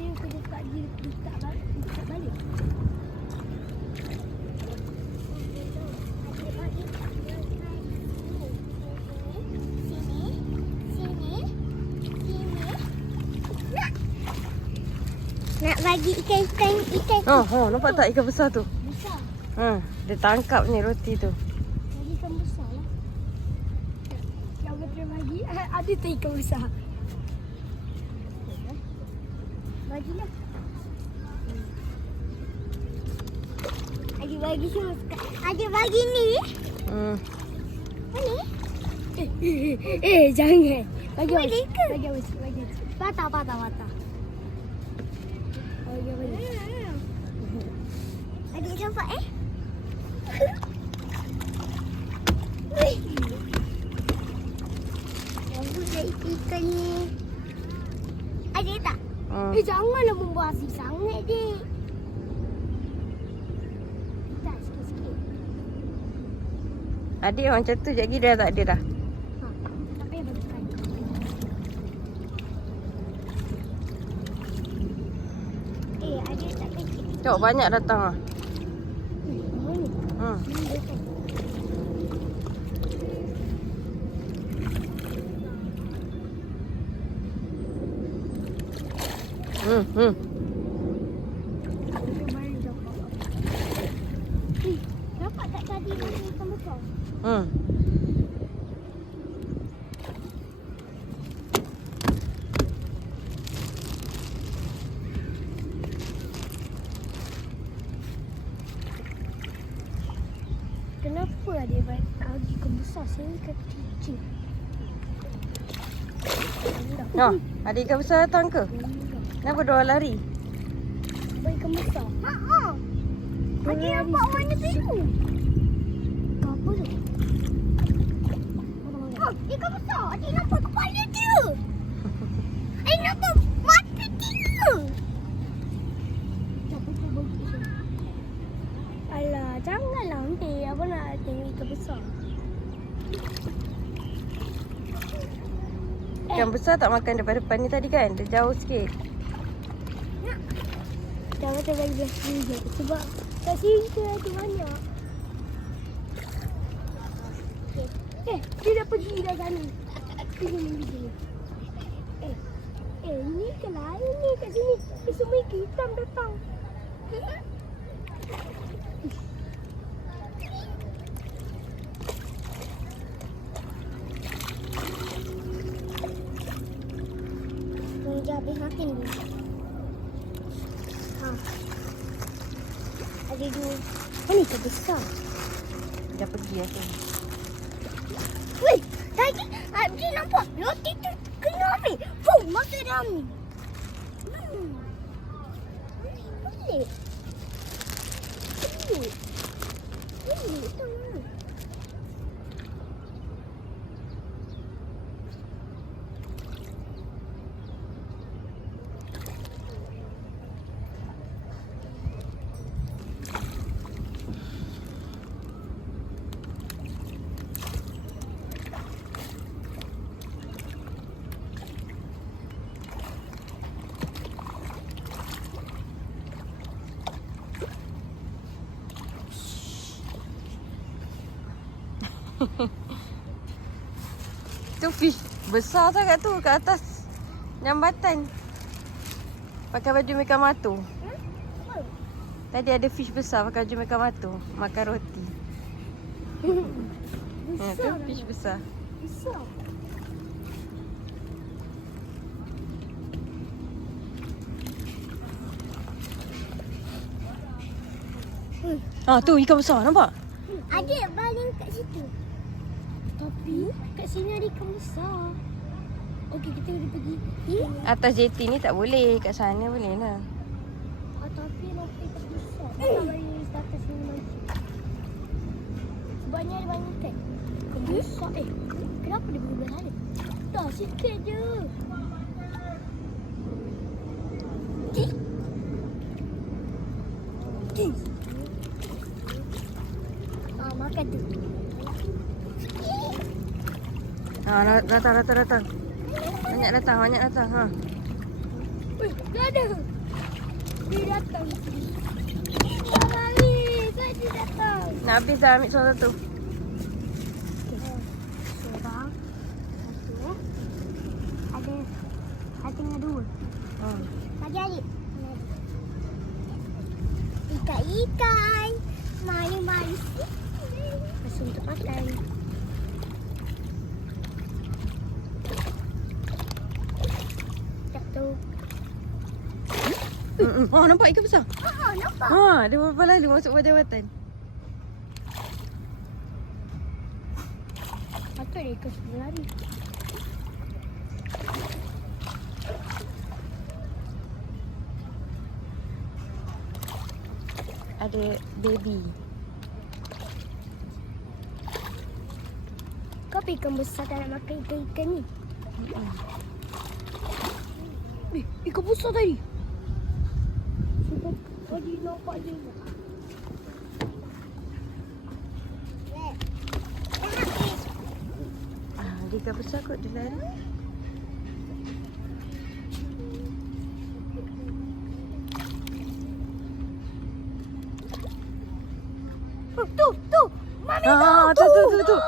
Ni aku letak dia letak balik. Nak bagi ikan. Oh, nampak tak ikan besar tu? Besar. Dia tangkap ni roti tu. Bagi ikan besar lah. Yang betul bagi. Ada tak ikan besar? Bagilah. Adik bagi semua. Adik bagi ni. Mana? Jangan. Bagi awak. Bagi awak. Patah. Adik nampak Bagus dah ikan ni. Adik tak? Janganlah membuat asyik sangat, Dik. Tak, sikit-sikit. Adik orang macam tu, sekejap lagi dah tak ada dah. Tak payah bagikan. Adik tak kecil. Tengok banyak datang lah. Mana? Ni datang. Nampak tak tadi mana ikan besar? Kenapa adik bagi ikan besar? Saya ikan kecil. Ada ikan besar datang ke? Kenapa diorang lari? Sebab ikan besar. Adik nampak warna biru. Apa tu? Ikan besar. Adik nampak kepala dia. Adik nampak mata dia. Alah, janganlah ambil. Abang nak tengok ikan besar. Ikan besar tak makan depan-depan ni tadi kan? Dia jauh sikit. Jangan saya bagi belah sini je. Sebab kat sini ada banyak. Dia dah pergi dah sana. Pergi. Ini ikan lain ni kat sini. Semua ikan hitam datang. Dia habis makan dulu. Ada dua. Ni ikan besar. Dah pergi lah tu. Weh, tadi Abdi nampak roti tu kena ambil. Fuh, masa dah ambil. Boleh. Tu fish besar sangat tu kat atas jambatan. Pakai baju Meka Matu. Tadi ada fish besar pakai baju Meka Matu. Makan roti. Tu fish besar. Besar. Tu ikan besar nampak? Adik baling kat situ. Tapi kat sini ada ikan besar. Okey, kita boleh pergi. Atas jeti ni tak boleh. Kat sana boleh lah. Tapi nampak ikan besar. Tak bagi status sini lagi. Sebabnya ada banyak ikan. Ikan besar. Kenapa dia berubah hari? Dah sikit je. Makan tu. Datang. Banyak datang. Dia ada. Dia datang. Mari, dia datang. Nak habis dah ambil seorang satu. Seorang. Satu ya. Ada dengan dua. Bagi adik. Ikan-ikan. Mari-mari. Masih untuk makan. Jatuh. Oh, nampak ikan besar? Nampak. Dia berapa lalu masuk bawah jawatan. Patut dia ikan sebelah ni. Ada baby. Kau ikan besar tak nak makan ikan-ikan ni? Ikan besar tadi. Tadi nampak dia. Dia ikan besar kot dia lari. Tu. Mami Tu.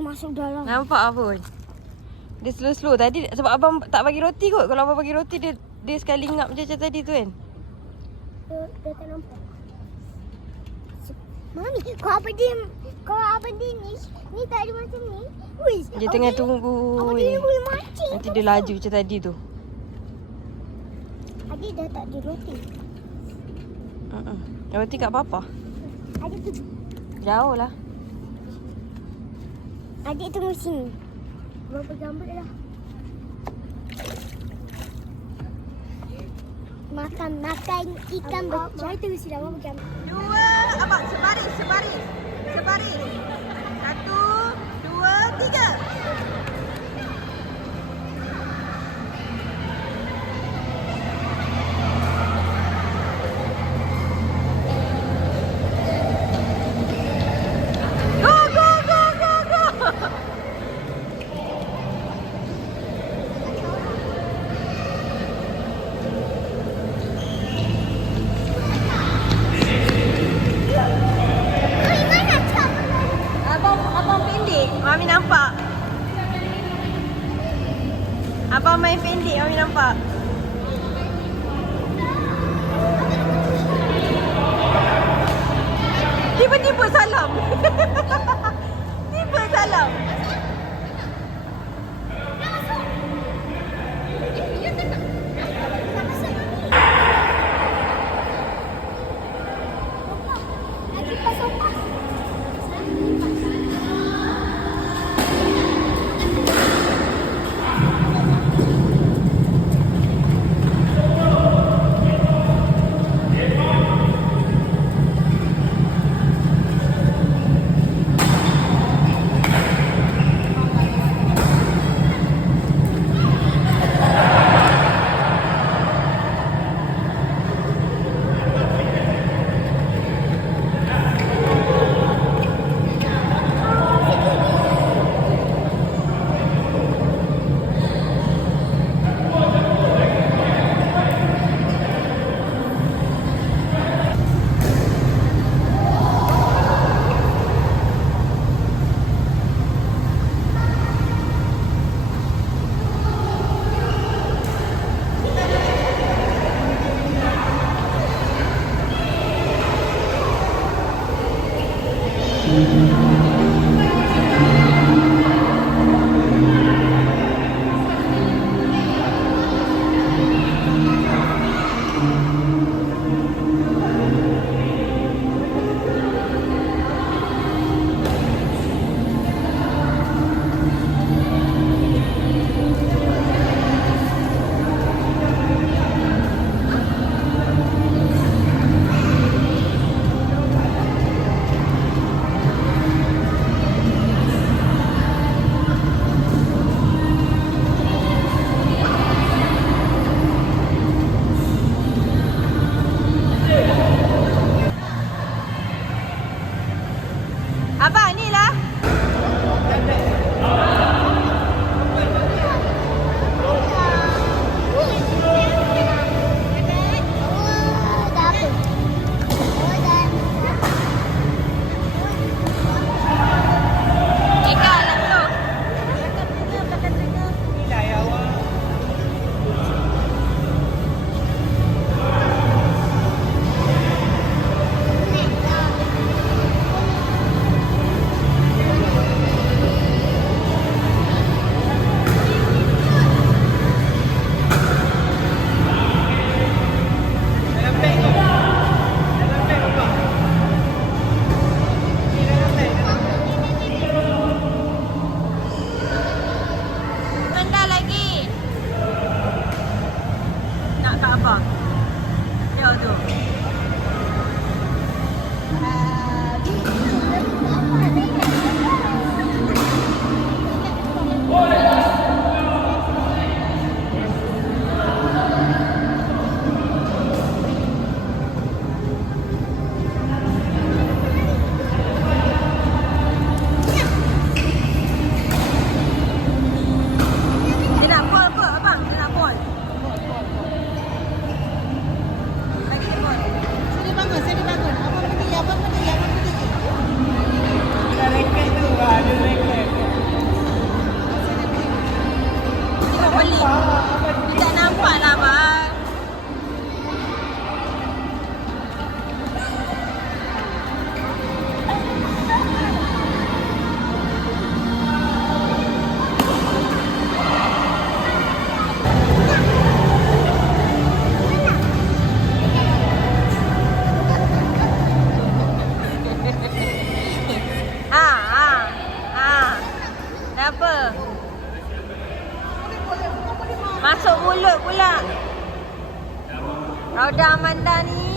Masuk dalam. Nampak pun. Dia slow-slow tadi sebab abang tak bagi roti kot. Kalau abang bagi roti dia sekali ngap macam tadi tu kan. Dia tak nampak. Mami, kau apa dia ni tak ada macam ni. Wis. Dia tengah tunggu. Apa dia boleh mancing. Nanti dia laju macam tadi tu. Adik dah tak ada roti. Roti kat papa. Adik tu. Jauh lah. Adik tunggu sini. Berapa gambar dah. Makan ikan besar. Saya tunggu sini berapa gambar. 2, abang sebaris. 1, 2, 3. Abang pendek, Mami nampak. Abang main pendek, Mami nampak. Tiba-tiba salam. Tiba salam. Masuk mulut pula. Rauda Amanda ni.